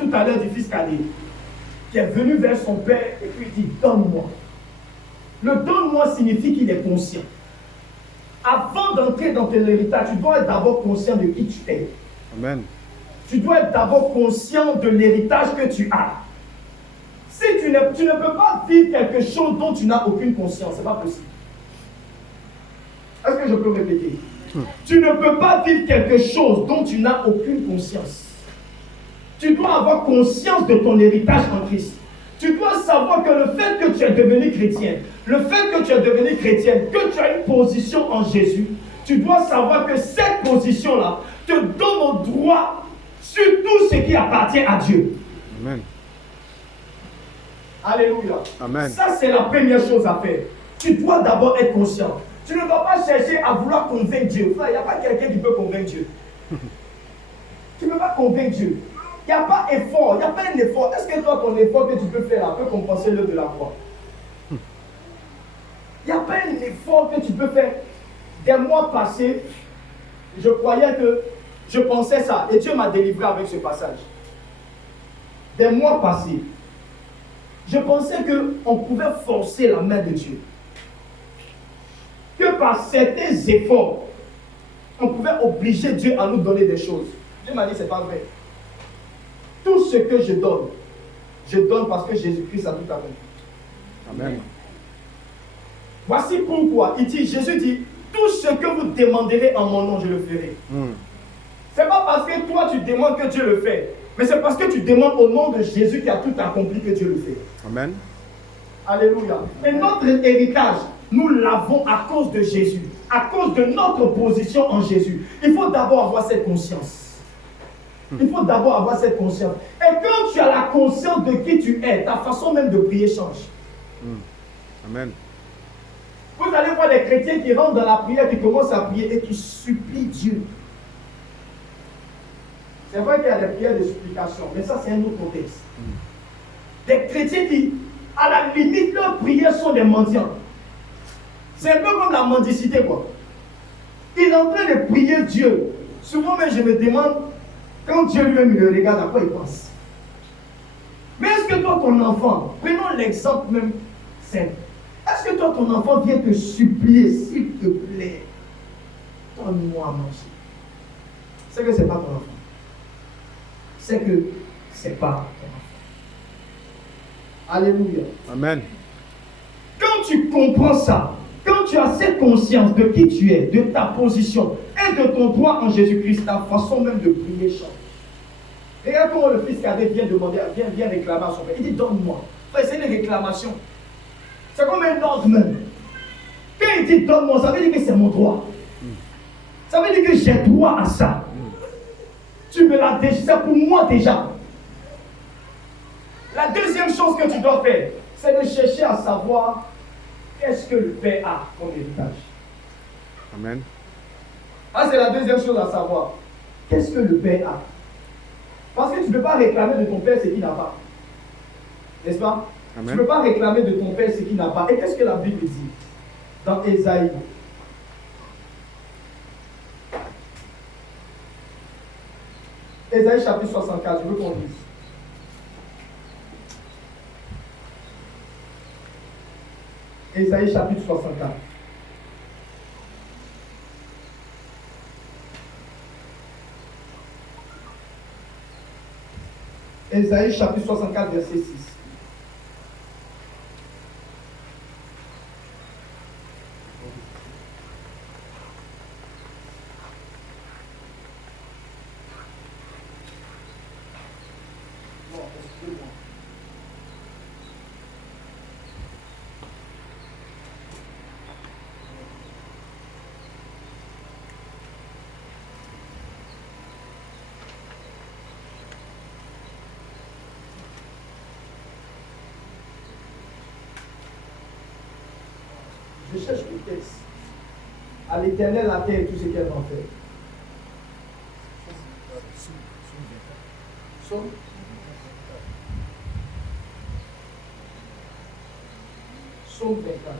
tout à l'heure du fils cadet, qui est venu vers son père et puis il dit donne-moi. Le donne-moi signifie qu'il est conscient. Avant d'entrer dans ton héritage, tu dois être d'abord conscient de qui tu es. Amen. Tu dois être d'abord conscient de l'héritage que tu as. Si tu ne peux pas vivre quelque chose dont tu n'as aucune conscience, ce n'est pas possible. Est-ce que je peux répéter? Tu ne peux pas vivre quelque chose dont tu n'as aucune conscience. Tu dois avoir conscience de ton héritage en Christ. Tu dois savoir que le fait que tu es devenu chrétien, le fait que tu es devenu chrétienne, que tu as une position en Jésus, tu dois savoir que cette position-là te donne le droit sur tout ce qui appartient à Dieu. Amen. Alléluia. Amen. Ça, c'est la première chose à faire. Tu dois d'abord être conscient. Tu ne vas pas chercher à vouloir convaincre Dieu. Frère, il n'y a pas quelqu'un qui peut convaincre Dieu. Tu ne peux pas convaincre Dieu. Il n'y a pas effort, il n'y a pas un effort. Est-ce que toi, ton effort que tu peux faire là peut compenser l'œuvre de la croix? Il n'y a pas un effort que tu peux faire. Des mois passés, je croyais que je pensais ça. Et Dieu m'a délivré avec ce passage. Des mois passés, je pensais qu'on pouvait forcer la main de Dieu. Que par certains efforts, on pouvait obliger Dieu à nous donner des choses. Dieu m'a dit, c'est pas vrai. Tout ce que je donne parce que Jésus-Christ a tout accompli. Amen. Voici pourquoi Jésus dit, tout ce que vous demanderez en mon nom, je le ferai. Ce n'est pas parce que toi tu demandes que Dieu le fait, mais c'est parce que tu demandes au nom de Jésus qui a tout accompli que Dieu le fait. Amen. Alléluia. Et notre héritage, nous l'avons à cause de Jésus, à cause de notre position en Jésus. Il faut d'abord avoir cette conscience. Il faut d'abord avoir cette conscience. Et quand tu as la conscience de qui tu es, ta façon même de prier change. Amen. Vous allez voir des chrétiens qui rentrent dans la prière, qui commencent à prier et qui supplient Dieu. C'est vrai qu'il y a des prières de supplication, mais ça c'est un autre contexte. Des chrétiens qui, à la limite, leurs prières sont des mendiants. C'est un peu comme la mendicité, quoi. Il est en train de prier Dieu. Souvent même je me demande, quand Dieu lui-même le regarde, à quoi il pense? Mais est-ce que toi, ton enfant, prenons l'exemple même simple, est-ce que toi, ton enfant vient te supplier, s'il te plaît, donne-moi à manger? C'est que ce n'est pas ton enfant. C'est que ce n'est pas ton enfant. Alléluia. Amen. Quand tu comprends ça, quand tu as cette conscience de qui tu es, de ta position et de ton droit en Jésus-Christ, ta façon même de prier change. Regarde comment le fils cadet vient demander, vient réclamer à son père. Il dit donne-moi. C'est une réclamation. C'est comme un ordre même. Quand il dit donne-moi, ça veut dire que c'est mon droit. Ça veut dire que j'ai droit à ça. Tu me l'as déjà, c'est pour moi déjà. La deuxième chose que tu dois faire, c'est de chercher à savoir qu'est-ce que le Père a comme héritage. Amen. Ah, c'est la deuxième chose à savoir. Qu'est-ce que le Père a? Parce que tu ne peux pas réclamer de ton Père ce qu'il n'a pas. N'est-ce pas? Amen. Tu ne peux pas réclamer de ton Père ce qu'il n'a pas. Et qu'est-ce que la Bible dit dans Ésaïe? Ésaïe chapitre 64, je veux qu'on lise. Ésaïe chapitre 64. Ésaïe chapitre 64, verset 6. Non, excusez-moi. Je cherche le texte. À l'Éternel la terre et tout ce qu'elle en fait. Psaume. Psaume 24.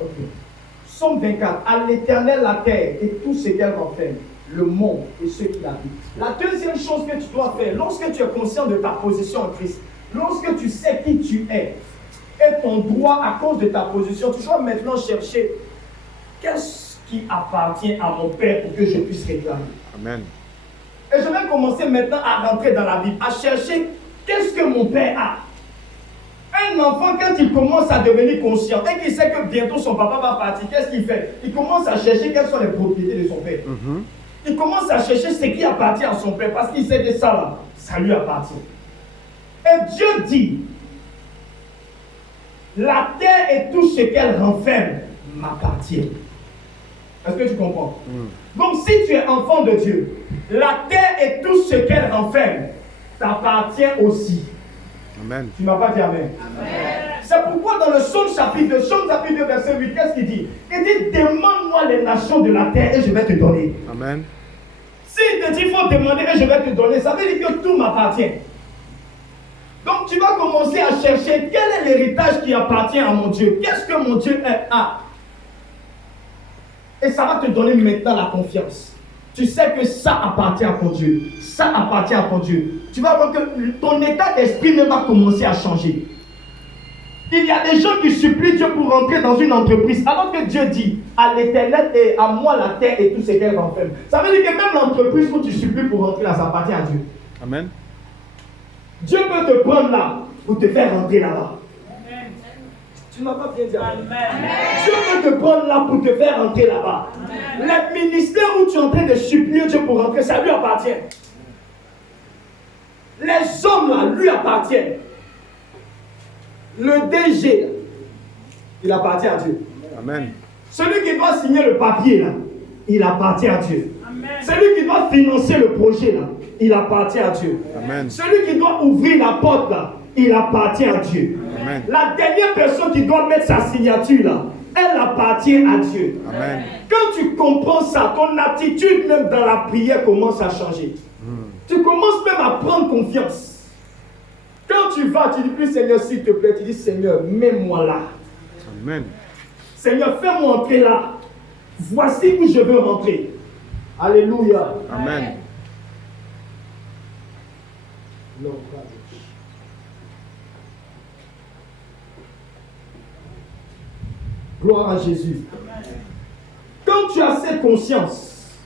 Ok. Psaume 24. À l'Éternel la terre et tout ce qu'elle renferme, le monde et ceux qui l'habitent. La deuxième chose que tu dois faire, lorsque tu es conscient de ta position en Christ, lorsque tu sais qui tu es et ton droit à cause de ta position, tu dois maintenant chercher qu'est-ce qui appartient à mon Père pour que je puisse réclamer. Amen. Et je vais commencer maintenant à rentrer dans la Bible, à chercher qu'est-ce que mon Père a. Un enfant, quand il commence à devenir conscient et qu'il sait que bientôt son papa va partir, qu'est-ce qu'il fait? Il commence à chercher quelles sont les propriétés de son père. Il commence à chercher ce qui appartient à son père parce qu'il sait que ça, là, ça lui appartient. Et Dieu dit, la terre et tout ce qu'elle renferme m'appartient. Est-ce que tu comprends? Donc si tu es enfant de Dieu, la terre et tout ce qu'elle renferme t'appartient aussi. Amen. Tu ne m'as pas dit Amen. C'est pourquoi dans le Psaume chapitre 2, verset 8, qu'est-ce qu'il dit? Il dit, demande-moi les nations de la terre et je vais te donner. Amen. S'il te dit, il faut demander et je vais te donner, ça veut dire que tout m'appartient. Donc tu vas commencer à chercher quel est l'héritage qui appartient à mon Dieu. Qu'est-ce que mon Dieu a? Et ça va te donner maintenant la confiance. Tu sais que ça appartient à ton Dieu. Ça appartient à ton Dieu. Tu vas voir que ton état d'esprit ne va commencer à changer. Il y a des gens qui supplient Dieu pour rentrer dans une entreprise, alors que Dieu dit à l'Éternel et à moi la terre et tout ce qu'elle renferme. Ça veut dire que même l'entreprise où tu supplies pour rentrer là, ça appartient à Dieu. Amen. Dieu peut te prendre là pour te faire rentrer là-bas. Tu ne m'as pas bien dit. Amen. Dieu peut te prendre là pour te faire rentrer là-bas. Le ministère où tu es en train de supplier Dieu pour rentrer, ça lui appartient. Les hommes là, lui appartiennent. Le DG, là, il appartient à Dieu. Amen. Celui qui doit signer le papier, là, il appartient à Dieu. Amen. Celui qui doit financer le projet, là, il appartient à Dieu. Amen. Celui qui doit ouvrir la porte, là, il appartient à Dieu. Amen. La dernière personne qui doit mettre sa signature, là, elle appartient à Dieu. Amen. Quand tu comprends ça, ton attitude même dans la prière commence à changer. Tu commences même à prendre confiance. Quand tu vas, tu dis plus Seigneur, s'il te plaît, tu dis Seigneur, mets-moi là. Amen. Seigneur, fais-moi entrer là. Voici où je veux rentrer. Alléluia. Amen. Gloire à Jésus. Quand tu as cette conscience,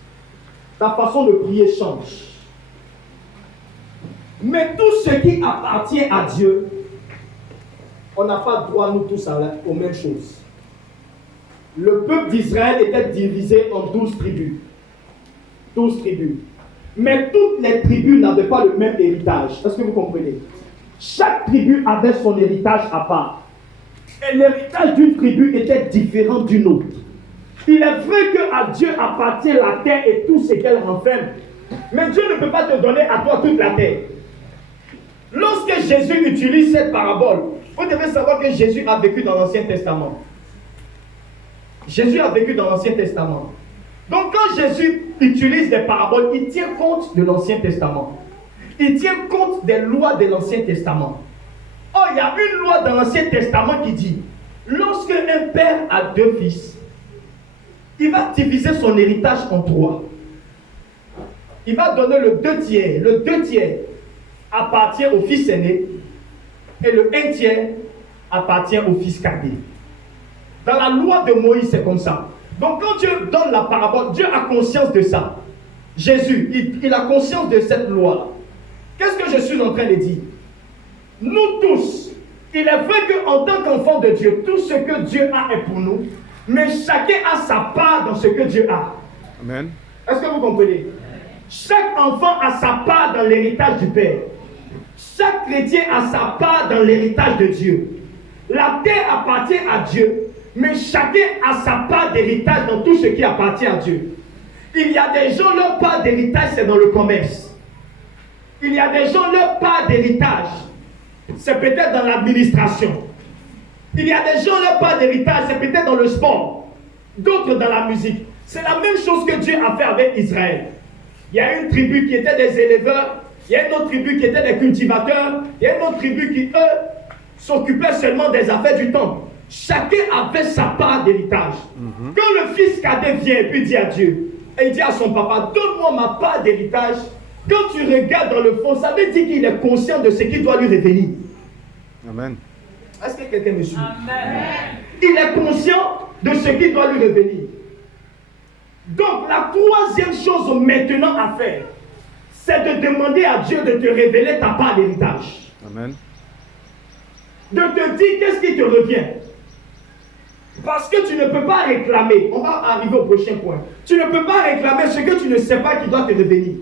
ta façon de prier change. Mais tout ce qui appartient à Dieu, on n'a pas droit, nous tous, aux mêmes choses. Le peuple d'Israël était divisé en 12 tribus. 12 tribus. Mais toutes les tribus n'avaient pas le même héritage. Est-ce que vous comprenez? Chaque tribu avait son héritage à part. Et l'héritage d'une tribu était différent d'une autre. Il est vrai qu'à Dieu appartient la terre et tout ce qu'elle renferme. Mais Dieu ne peut pas te donner à toi toute la terre. Lorsque Jésus utilise cette parabole, vous devez savoir que Jésus a vécu dans l'Ancien Testament. Jésus a vécu dans l'Ancien Testament. Donc quand Jésus utilise des paraboles, il tient compte de l'Ancien Testament. Il tient compte des lois de l'Ancien Testament. Oh, il y a une loi dans l'Ancien Testament qui dit, lorsque un père a 2 fils, il va diviser son héritage en 3. Il va donner le 2 tiers. Le 2 tiers appartient au fils aîné et le 1 tiers appartient au fils cadet. Dans la loi de Moïse, c'est comme ça. Donc quand Dieu donne la parabole, Dieu a conscience de ça. Jésus, il a conscience de cette loi. Qu'est-ce que je suis en train de dire? Nous tous, il est vrai qu'en tant qu'enfants de Dieu, tout ce que Dieu a est pour nous, mais chacun a sa part dans ce que Dieu a. Amen. Est-ce que vous comprenez? Chaque enfant a sa part dans l'héritage du Père. Chaque chrétien a sa part dans l'héritage de Dieu. La terre appartient à Dieu, mais chacun a sa part d'héritage dans tout ce qui appartient à Dieu. Il y a des gens, leur part d'héritage, c'est dans le commerce. Il y a des gens, leur part d'héritage, c'est peut-être dans l'administration. Il y a des gens, leur part d'héritage, c'est peut-être dans le sport. D'autres dans la musique. C'est la même chose que Dieu a fait avec Israël. Il y a une tribu qui était des éleveurs, il y a une autre tribu qui était des cultivateurs, il y a une autre tribu qui, eux, s'occupaient seulement des affaires du temple. chacun avait sa part d'héritage. Quand le fils cadet vient et puis dit à Dieu, et il dit à son papa, donne-moi ma part d'héritage, quand tu regardes dans le fond, ça veut dire qu'il est conscient de ce qui doit lui revenir. Amen. Est-ce que quelqu'un me suit? Amen. Il est conscient de ce qui doit lui revenir. Donc la troisième chose maintenant à faire, c'est de demander à Dieu de te révéler ta part d'héritage. Amen. De te dire qu'est-ce qui te revient. Parce que tu ne peux pas réclamer, on va arriver au prochain point, tu ne peux pas réclamer ce que tu ne sais pas qui doit te revenir.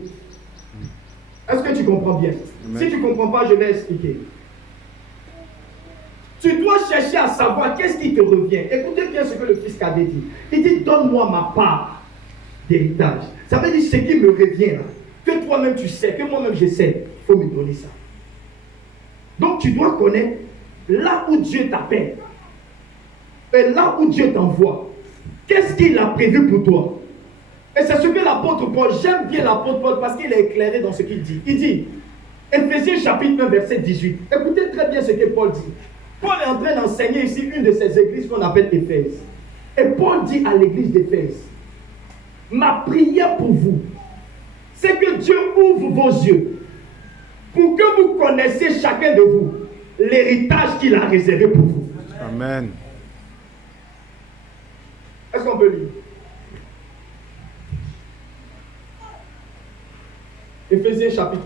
Est-ce que tu comprends bien? Amen. Si tu ne comprends pas, je vais expliquer. Tu dois chercher à savoir qu'est-ce qui te revient. Écoutez bien ce que le fils cadet dit. Il dit, donne-moi ma part d'héritage. Ça veut dire ce qui me revient là, que toi-même tu sais, que moi-même je sais, il faut me donner ça. Donc tu dois connaître là où Dieu t'appelle et là où Dieu t'envoie. Qu'est-ce qu'il a prévu pour toi? Et c'est ce que l'apôtre Paul, j'aime bien l'apôtre Paul parce qu'il est éclairé dans ce qu'il dit. Il dit, Éphésiens chapitre 1 verset 18. Écoutez très bien ce que Paul dit. Paul est en train d'enseigner ici une de ces églises qu'on appelle Éphèse. Et Paul dit à l'église d'Éphèse, ma prière pour vous, c'est que Dieu ouvre vos yeux pour que vous connaissiez chacun de vous l'héritage qu'il a réservé pour vous. Amen. Est-ce qu'on peut lire? Éphésiens chapitre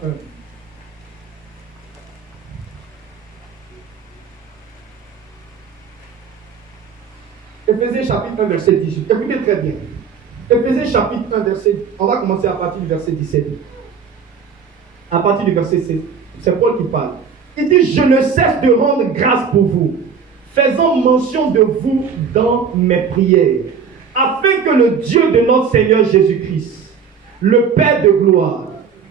1. Éphésiens chapitre 1 verset 18. Écoutez très bien. Éphésiens chapitre 1 verset... On va commencer à partir du verset 17. À partir du verset 16. C'est Paul qui parle. Il dit, je ne cesse de rendre grâce pour vous, faisant mention de vous dans mes prières, afin que le Dieu de notre Seigneur Jésus-Christ, le Père de gloire,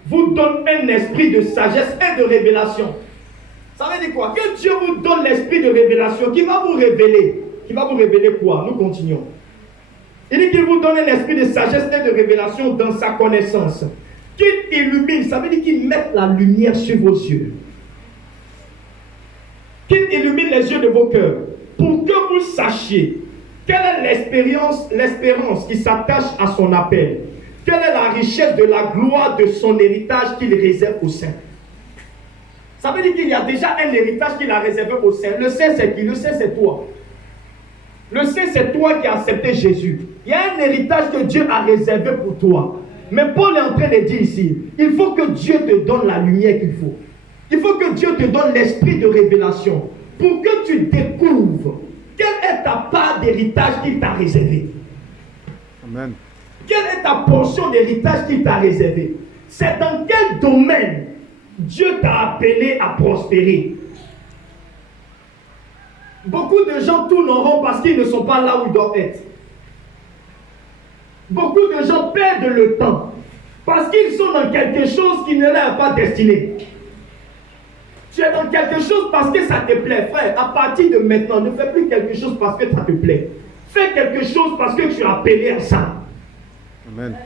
vous donne un esprit de sagesse et de révélation. Ça veut dire quoi? Que Dieu vous donne l'esprit de révélation qui va vous révéler. Qui va vous révéler quoi? Nous continuons. Il dit qu'il vous donne un esprit de sagesse et de révélation dans sa connaissance. Qu'il illumine, ça veut dire qu'il mette la lumière sur vos yeux. Qu'il illumine les yeux de vos cœurs pour que vous sachiez quelle est l'espérance qui s'attache à son appel. Quelle est la richesse de la gloire de son héritage qu'il réserve aux saints. Ça veut dire qu'il y a déjà un héritage qu'il a réservé aux saints. Le saint c'est qui? Le saint c'est toi. Le saint c'est toi qui as accepté Jésus. Il y a un héritage que Dieu a réservé pour toi. Mais Paul est en train de dire ici, il faut que Dieu te donne la lumière qu'il faut. Il faut que Dieu te donne l'esprit de révélation pour que tu découvres quelle est ta part d'héritage qu'il t'a réservé. Amen. Quelle est ta portion d'héritage qu'il t'a réservé? C'est dans quel domaine Dieu t'a appelé à prospérer. Beaucoup de gens tournent en rond parce qu'ils ne sont pas là où ils doivent être. Beaucoup de gens perdent le temps parce qu'ils sont dans quelque chose qui ne leur est pas destiné. Tu es dans quelque chose parce que ça te plaît, frère. À partir de maintenant, ne fais plus quelque chose parce que ça te plaît. Fais quelque chose parce que tu es appelé à ça. Amen.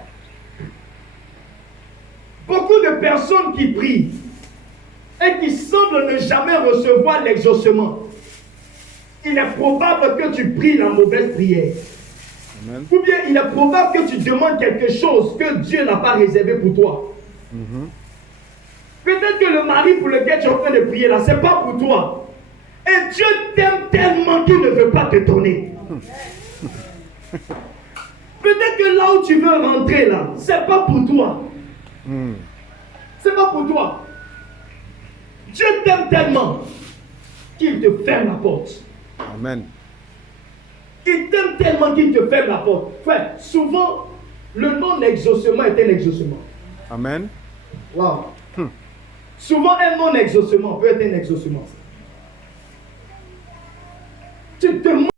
Beaucoup de personnes qui prient et qui semblent ne jamais recevoir l'exaucement. Il est probable que tu pries la mauvaise prière. Amen. Ou bien il est probable que tu demandes quelque chose que Dieu n'a pas réservé pour toi. Peut-être que le mari pour lequel tu es en train de prier là, ce n'est pas pour toi. Et Dieu t'aime tellement qu'il ne veut pas te donner. Peut-être que là où tu veux rentrer là, ce n'est pas pour toi. Ce n'est pas pour toi. Dieu t'aime tellement qu'il te ferme la porte. Amen. Il t'aime tellement qu'il te ferme la porte. Frère, souvent, le non-exaucement est un exaucement. Amen. Wow. Souvent, un non-exaucement peut être un exaucement. Tu te